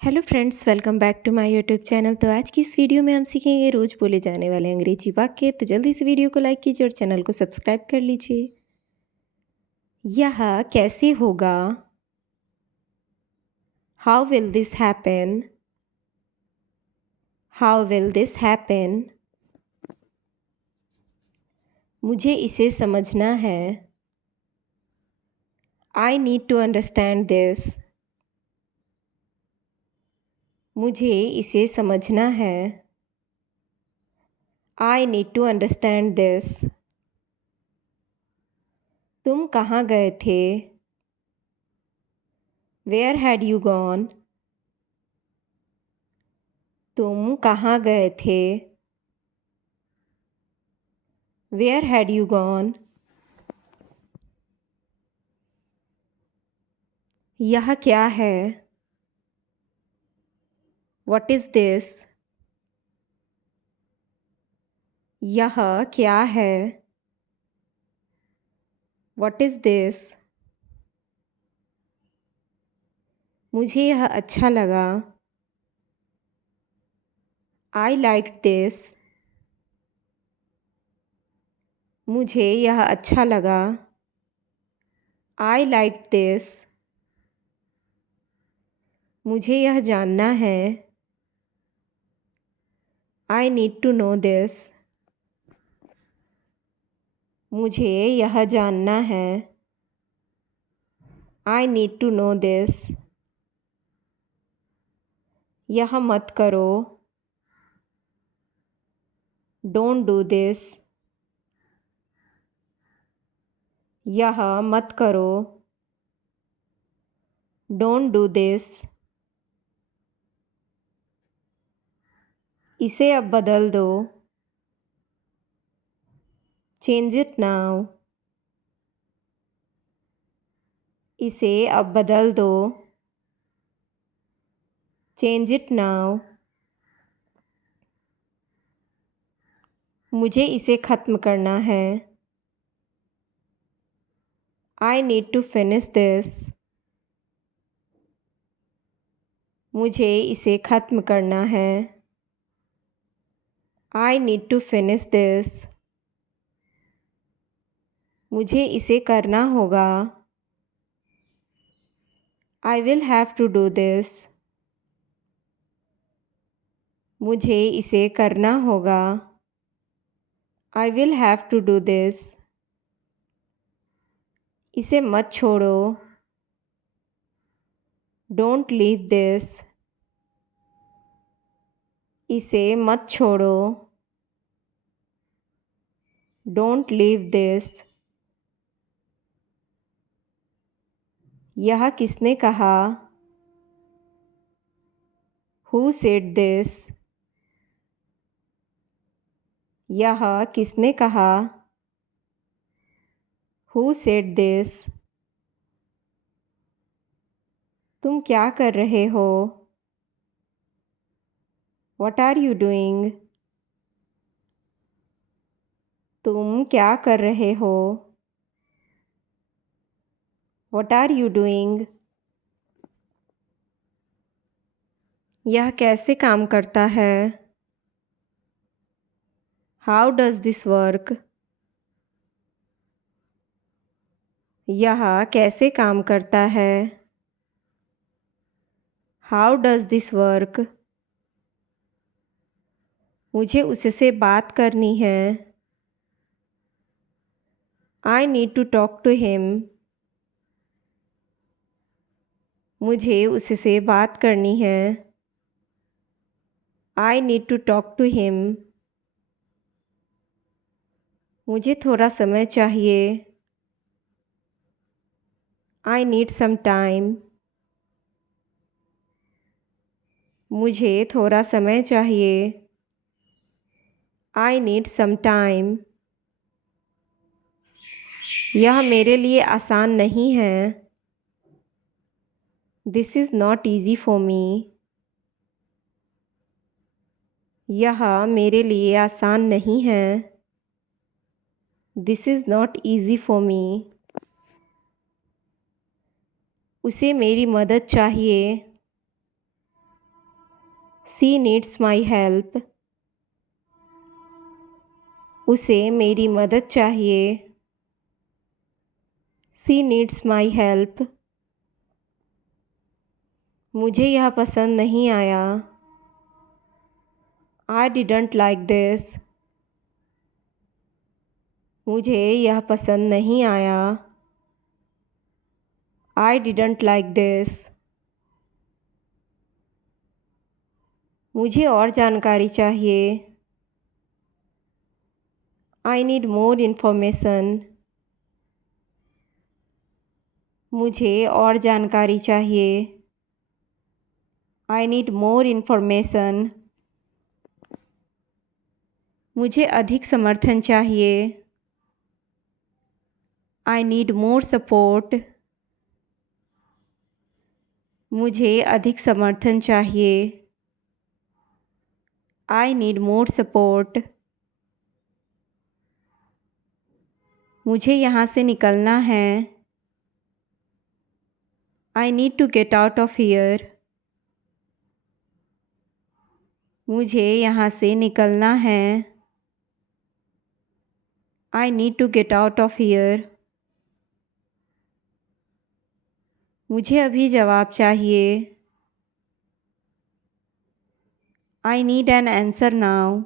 Hello friends, welcome back to my YouTube channel. तो आज की इस वीडियो में हम सीखेंगे रोज़ बोले जाने वाले अंग्रेजी वाक्य। तो जल्दी से वीडियो को लाइक कीजिए और चैनल को सब्सक्राइब कर लीजिए। यह कैसे होगा? How will this happen? How will this happen? मुझे इसे समझना है। I need to understand this. मुझे इसे समझना है। I need to understand this. तुम कहाँ गए थे? Where had you gone? तुम कहाँ गए थे? Where had you gone? यह क्या है? What is this? यह क्या है? What is this? मुझे यह अच्छा लगा। I liked this. मुझे यह अच्छा लगा। I liked this. मुझे यह जानना है। I need to know this. मुझे यह जानना है। I need to know this. यह मत करो। Don't do this. यह मत करो। Don't do this. इसे अब बदल दो। Change it now. इसे अब बदल दो। Change it now. मुझे इसे ख़त्म करना है। I need to finish this. मुझे इसे ख़त्म करना है। I need to finish this. मुझे इसे करना होगा। I will have to do this. मुझे इसे करना होगा। I will have to do this. इसे मत छोड़ो। Don't leave this. इसे मत छोड़ो। Don't leave this. यह किसने कहा? Who said this? यह किसने कहा? Who said this? तुम क्या कर रहे हो? What are you doing? तुम क्या कर रहे हो? What are you doing? यह कैसे काम करता है? How does this work? यह कैसे काम करता है? How does this work? मुझे उससे बात करनी है। I need to talk to him. मुझे उससे बात करनी है। I need to talk to him. मुझे थोड़ा समय चाहिए। I need some time. मुझे थोड़ा समय चाहिए। I need some time. यह मेरे लिए आसान नहीं है। This is not easy for me. यह मेरे लिए आसान नहीं है। This is not easy for me. उसे मेरी मदद चाहिए। She needs my help. उसे मेरी मदद चाहिए। She needs my help. मुझे यह पसंद नहीं आया। I didn't like this. मुझे यह पसंद नहीं आया। I didn't like this. मुझे और जानकारी चाहिए। I need more information. मुझे और जानकारी चाहिए। I need more information. मुझे अधिक समर्थन चाहिए। I need more support. मुझे अधिक समर्थन चाहिए। I need more support. मुझे यहाँ से निकलना है। I need to get out of here. मुझे यहाँ से निकलना है। I need to get out of here. मुझे अभी जवाब चाहिए। I need an answer now.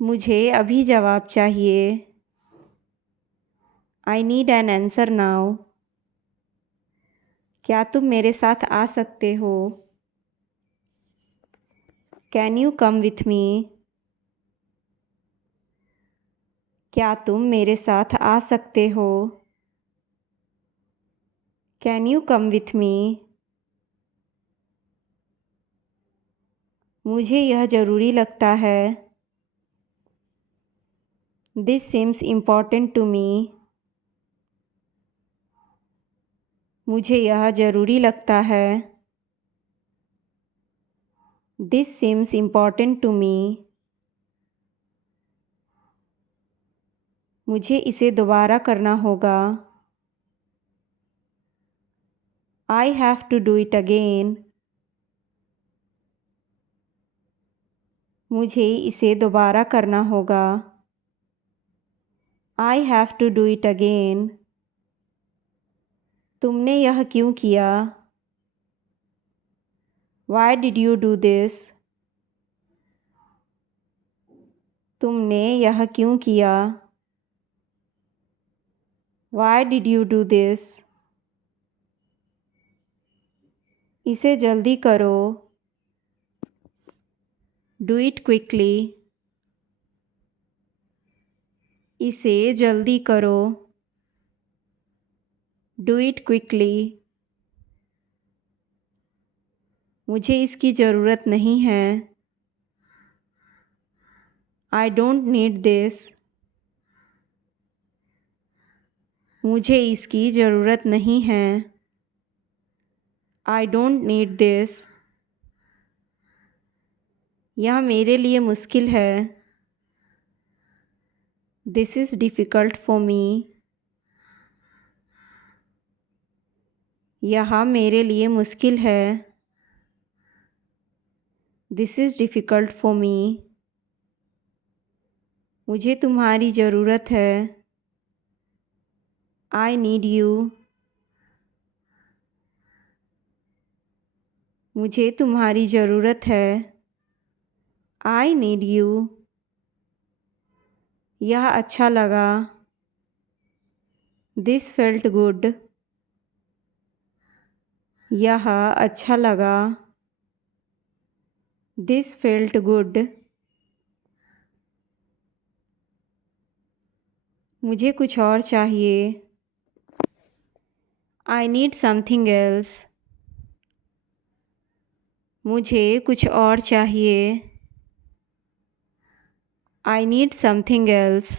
मुझे अभी जवाब चाहिए। I need an answer now. क्या तुम मेरे साथ आ सकते हो? Can you come with me? क्या तुम मेरे साथ आ सकते हो? Can you come with me? मुझे यह ज़रूरी लगता है। This seems important to me. मुझे यह ज़रूरी लगता है। This seems important to me. मुझे इसे दोबारा करना होगा। I have to do it again. मुझे इसे दोबारा करना होगा। I have to do it again. तुमने यह क्यों किया? Why did you do this? तुमने यह क्यों किया? Why did you do this? इसे जल्दी करो। Do it quickly. इसे जल्दी करो। Do it quickly. मुझे इसकी ज़रूरत नहीं है। I don't need this. मुझे इसकी ज़रूरत नहीं है। I don't need this. यह मेरे लिए मुश्किल है। This is difficult for me. यह मेरे लिए मुश्किल है। This is difficult for me. मुझे तुम्हारी ज़रूरत है। I need you. मुझे तुम्हारी ज़रूरत है। I need you. यह अच्छा लगा। This felt good. यह अच्छा लगा। This felt good. मुझे कुछ और चाहिए। I need something else. मुझे कुछ और चाहिए। I need something else.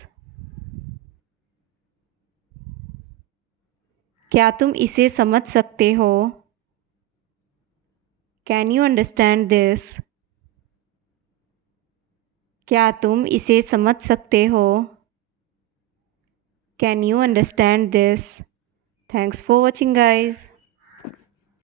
क्या तुम इसे समझ सकते हो? Can you understand this? क्या तुम इसे समझ सकते हो? Can you understand this? Thanks for watching guys.